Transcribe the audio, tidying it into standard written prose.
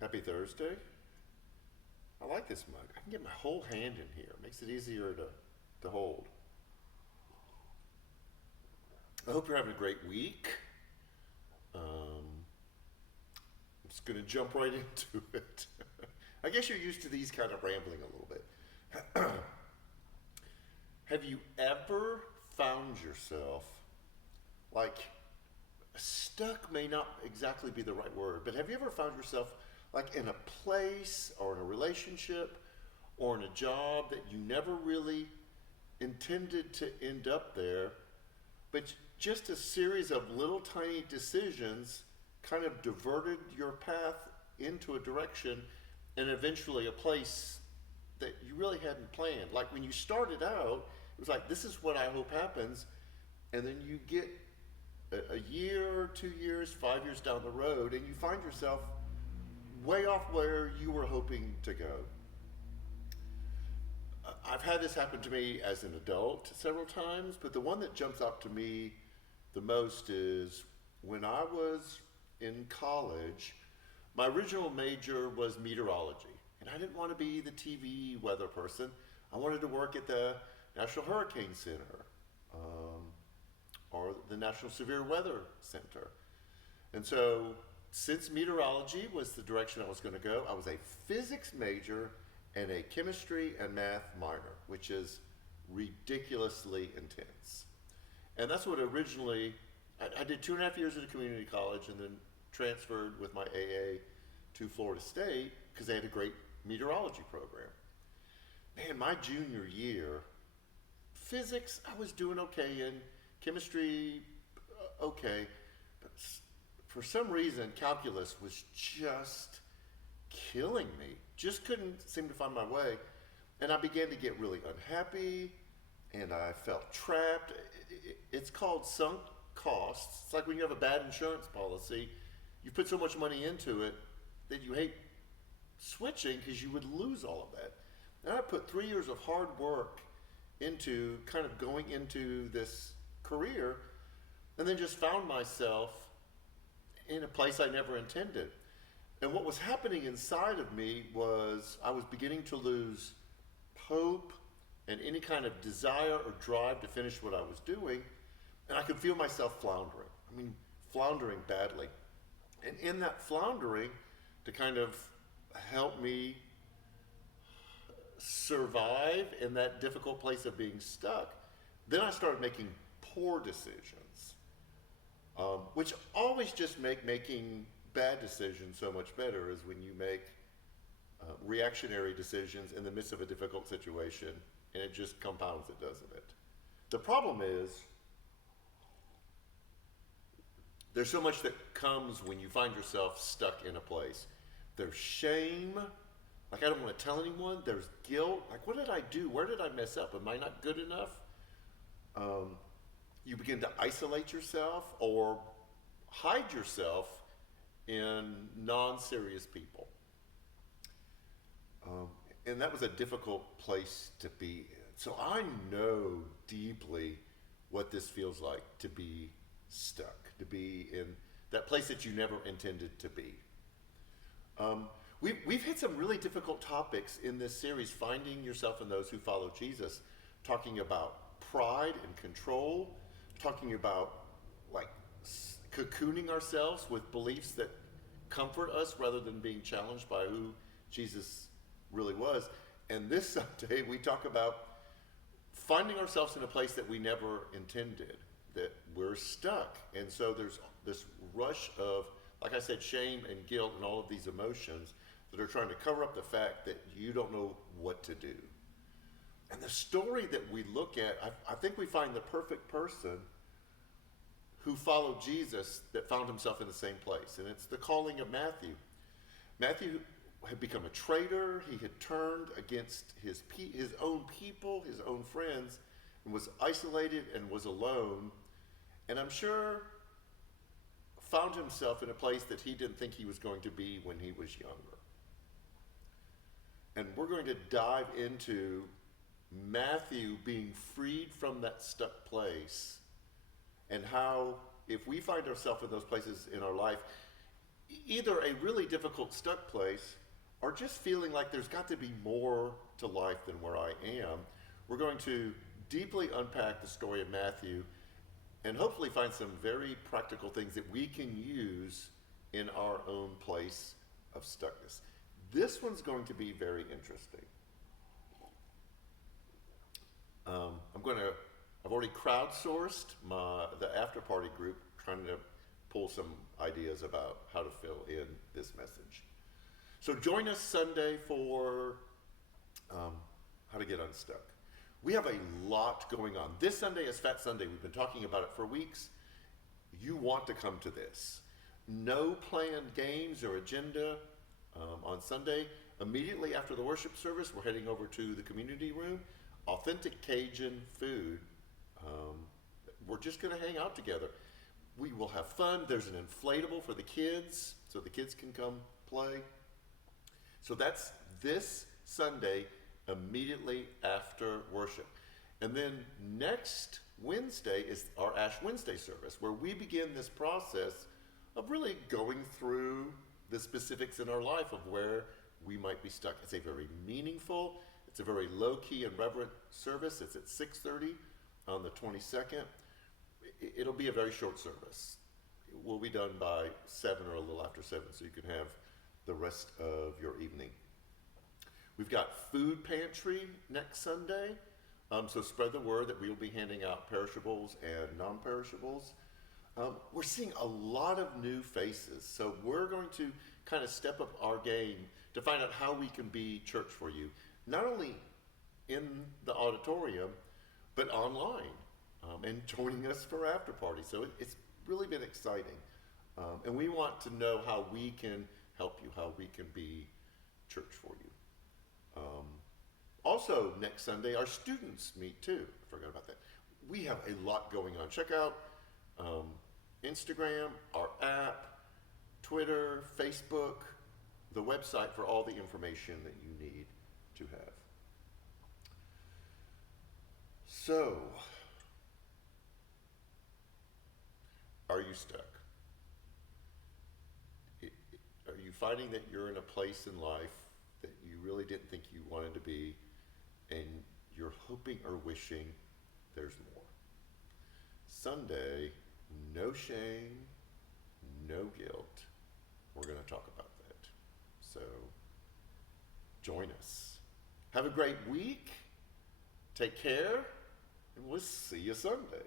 Happy Thursday. I like this mug. I can get my whole hand in here. It makes it easier to hold. I hope you're having a great week. I'm just going to jump right into it. I guess you're used to these kind of rambling a little bit. Have you ever found yourself like stuck may not exactly be the right word, but have you ever found yourself like in a place or in a relationship or in a job that you never really intended to end up there, but just a series of little tiny decisions kind of diverted your path into a direction and eventually a place that you really hadn't planned? Like when you started out, it was like, this is what I hope happens. And then you get a year, 2 years, 5 years down the road, and you find yourself way off where you were hoping to go. I've had this happen to me as an adult several times, but the one that jumps out to me the most is when I was in college. My original major was meteorology, and I didn't want to be the TV weather person. I wanted to work at the National Hurricane Center um, or the National Severe Weather Center. And so, since meteorology was the direction I was going to go, I was a physics major and a chemistry and math minor, which is ridiculously intense. And that's what originally, I did 2.5 years at a community college and then transferred with my AA to Florida State because they had a great meteorology program. Man, my junior year, physics I was doing okay in, chemistry okay, but for some reason calculus was just killing me. Just couldn't seem to find my way. And I began to get really unhappy and I felt trapped. It's called sunk costs. It's like when you have a bad insurance policy, you put so much money into it that you hate switching because you would lose all of that. And I put 3 years of hard work into kind of going into this career and then just found myself in a place I never intended. And what was happening inside of me was I was beginning to lose hope and any kind of desire or drive to finish what I was doing. And I could feel myself floundering. I mean, floundering badly. And in that floundering, to kind of help me survive in that difficult place of being stuck, then I started making poor decisions, which always just make making bad decisions so much better is when you make reactionary decisions in the midst of a difficult situation and it just compounds it, doesn't it? The problem is there's so much that comes when you find yourself stuck in a place. There's shame, like I don't want to tell anyone. There's guilt, like what did I do? Where did I mess up? Am I not good enough? You begin to isolate yourself or hide yourself in non-serious people. And that was a difficult place to be in. So I know deeply what this feels like to be stuck, to be in that place that you never intended to be. We've hit some really difficult topics in this series, Finding Yourself in Those Who Follow Jesus, talking about pride and control, talking about like cocooning ourselves with beliefs that comfort us rather than being challenged by who Jesus really was. And this Sunday we talk about finding ourselves in a place that we never intended, that we're stuck. And so there's this rush of, like I said, shame and guilt and all of these emotions that are trying to cover up the fact that you don't know what to do. And the story that we look at, I think we find the perfect person who followed Jesus that found himself in the same place. And it's the calling of Matthew. Matthew had become a traitor. He had turned against his own people, his own friends, and was isolated and was alone. And I'm sure found himself in a place that he didn't think he was going to be when he was younger. And we're going to dive into Matthew being freed from that stuck place and how if we find ourselves in those places in our life, either a really difficult stuck place or just feeling like there's got to be more to life than where I am, we're going to deeply unpack the story of Matthew and hopefully find some very practical things that we can use in our own place of stuckness. This one's going to be very interesting. I've already crowdsourced the after party group, trying to pull some ideas about how to fill in this message. So join us Sunday for how to get unstuck. We have a lot going on. This Sunday is Fat Sunday. We've been talking about it for weeks. You want to come to this. No planned games or agenda on Sunday. Immediately after the worship service, we're heading over to the community room. Authentic Cajun food. We're just going to hang out together. We will have fun. There's an inflatable for the kids, so the kids can come play. So that's this Sunday, immediately after worship. And then next Wednesday is our Ash Wednesday service, where we begin this process of really going through the specifics in our life of where we might be stuck. It's a very meaningful, it's a very low-key and reverent service. It's at 6:30 on the 22nd. It'll be a very short service. We'll be done by 7 or a little after 7, so you can have the rest of your evening. We've got food pantry next Sunday, so spread the word that we'll be handing out perishables and non-perishables. We're seeing a lot of new faces, so we're going to kind of step up our game to find out how we can be church for you, not only in the auditorium, but online, and joining us for after party. So it's really been exciting, and we want to know how we can help you, how we can be church for you. Also, next Sunday, our students meet too. I forgot about that. We have a lot going on. Check out Instagram, our app, Twitter, Facebook, the website for all the information that you need to have. So, are you stuck? Are you finding that you're in a place in life that you really didn't think you wanted to be, and you're hoping or wishing there's more? Sunday, no shame, no guilt. We're going to talk about that. So join us. Have a great week. Take care, and we'll see you Sunday.